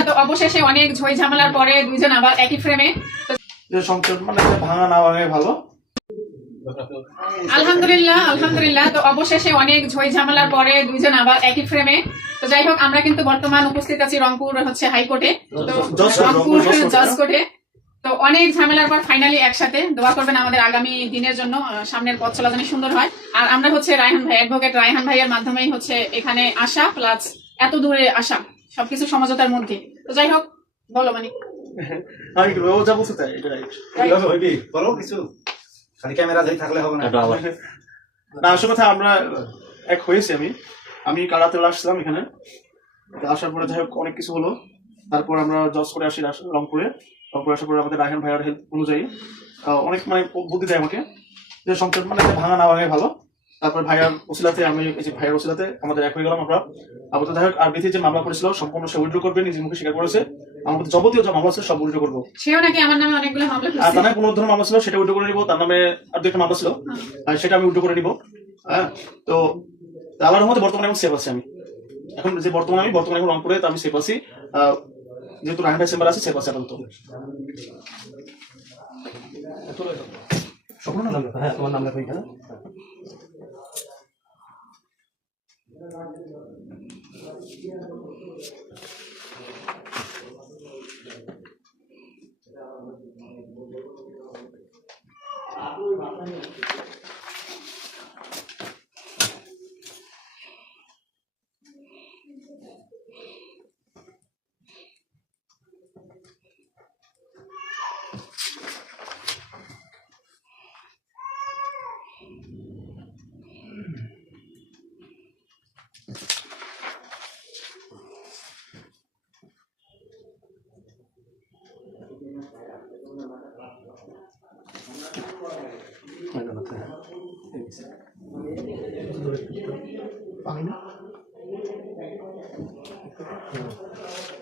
তো অবশেষে অনেক ঝই ঝামেলার পরে দুইজন আবার একই ফ্রেমে সংসার মানে ভাঙা না ভাঙাই ভালো। আলহামদুলিল্লাহ আলহামদুলিল্লাহ। তো অবশেষে অনেক ঝই ঝামেলার পরে দুইজন আবার একই ফ্রেমে তো যাই হোক আমরা কিন্তু বর্তমান উপস্থিত আছি রংপুর হচ্ছে হাইকোর্টে। তো রংপুর জজ কোর্টে। তো অনেক ঝামেলার পর ফাইনালি একসাথে দোয়া করবেন আমাদের আগামী দিনের জন্য আহ, সামনের পথ চলা যেন সুন্দর হয়। আর আমরা হচ্ছে রায়হান ভাই অ্যাডভোকেট রায়হান ভাইয়ের মাধ্যমেই হচ্ছে এখানে আসা প্লাস এত দূরে আসা। সবকিছু সমঝোতার মধ্যে তো যাই হোক বলো মানে আমি কি ও যা বলতে চাই এটা রাইট হইবি। বলো কিছু। খালি ক্যামেরা ধরে থাকলে হবে না। না আসল কথা আমরা এক হয়েছি আমি। আমি কারাতে আসছিলাম এখানে। তো আসার পরে যাই হোক অনেক কিছু হলো। তারপর আমরা জজ করে আসি রংপুরে। রংপুরে আসার পরে আমাদের রায়হান ভাইয়ার হেল্প অনুযায়ী। আহ, অনেক মানে বুদ্ধি দেয় আমাকে। যে সংসার মানে ভাঙা না ভাঙাই ভালো। তারপর ভাইয়ার ওসিলাতে আমি এই যে ভাইয়ার ওসিলাতে আমাদের এক হয়ে গেলাম আমরা। আপাতত যাই হোক আর বিথি যে মামলা করেছিল সম্পূর্ণ সে উইড্রো করবে নিজের মুখে স্বীকার করেছে। আমাদের যাবতীয় যে মামলা ছিল সব উইড্রো করব। সেও নাকি আমার নামে অনেকগুলো মামলা আর তার নামে কোনো ধরনের মামলা ছিল সেটা উইড্রো করে নিবো। তার নামে আর দু একটা মামলা ছিল আর সেটা আমি উইড্রো করে নিবো। হ্যাঁ তো আল্লাহর মধ্যে বর্তমানে এখন সেফ আছি আমি। এখন যে বর্তমানে আমি বর্তমানে এখন রংপুরে তো আমি সেফ আছি। যেহেতু রায়হান ভাই চেম্বার আছে সেফ আছে আপাতত। সম্পূর্ণ নাম লেখা হ্যাঁ তোমার নাম লেখা এখানে 他这个，他一样都能做。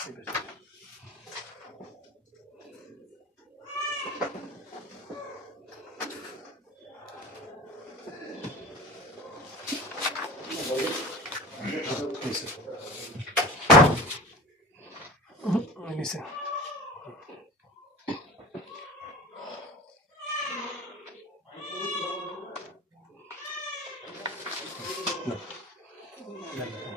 ঠিক আছে নিচে ওই নিচে না। না, না, না।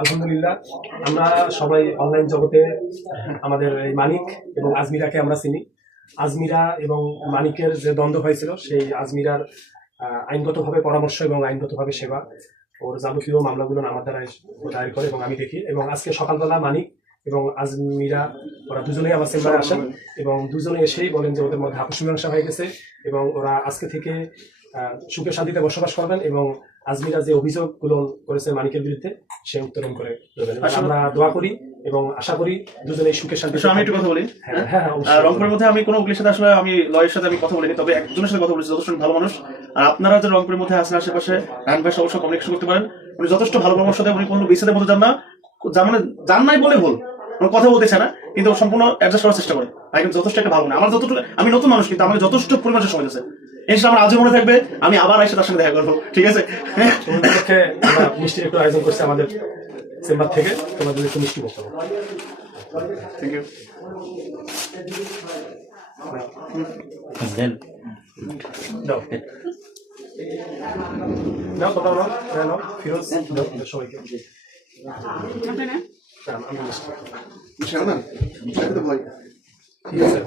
আলহামদুলিল্লাহ আমরা সবাই অনলাইন জগতে আমাদের মানিক এবং আজমিরাকে আমরা চিনি। আজমিরা এবং মানিকের যে দ্বন্দ্ব হয়েছিল সেই আজমিরার আইনগতভাবে পরামর্শ এবং আইনগতভাবে সেবা ওর যাবতীয় মামলাগুলো আমার দ্বারা দায়ের করে এবং আমি দেখি। এবং আজকে সকালবেলা মানিক এবং আজমিরা ওরা দুজনেই আমার চেম্বারে আসেন এবং দুজনে এসেই বলেন যে ওদের মধ্যে আপোষ মীমাংসা হয়ে গেছে এবং ওরা আজকে থেকে সুখে শান্তিতে বসবাস করবেন এবং আজমিরা যে অভিযোগগুলো করেছে মানিকের বিরুদ্ধে সে উত্তোলন করে আমরা দোয়া করি এবং আশা করি দুজনেই সুখে শান্তি আমি একটু কথা বলি। হ্যাঁ হ্যাঁ রংপুরের মধ্যে আমি কোনো উকিলের সাথে আসলে আমি লয়ের সাথে আমি কথা বলিনি তবে একজনের সাথে কথা বলেছি যথেষ্ট ভালো মানুষ। আর আপনারা যে রংপুরের মধ্যে আছেন আশেপাশে রায়ন ভাই অবশ্যই কমিউনিকেশন করতে পারেন উনি যথেষ্ট ভালো পরামর্শ দেয় উনি কোনো বিচ্ছেদের মধ্যে যান না। যা মানে যান নাই বলে ভুল উনি কথা বলতেছে না কিন্তু সম্পূর্ণ অ্যাডজাস্ট করার চেষ্টা করে। ভাই কিন্তু যথেষ্ট একটা ভালো না আমার যতটুকু আমি নতুন মানুষ কিন্তু আমাকে যথেষ্ট পরিমাণে সময় আছে। এই আমার আজও মনে থাকবে আমি আবার এসে তার সঙ্গে দেখা করব ঠিক আছে? মিষ্টির একটু আয়োজন করছি আমাদের। চেম্বার থেকে তোমাদের একটু মিষ্টি বক্তব্য। থ্যাংক ইউ নাও তোমরা নাও হ্যাঁ নাও ফিরোজ সবাইকে। আমি boy. ঠিক আছে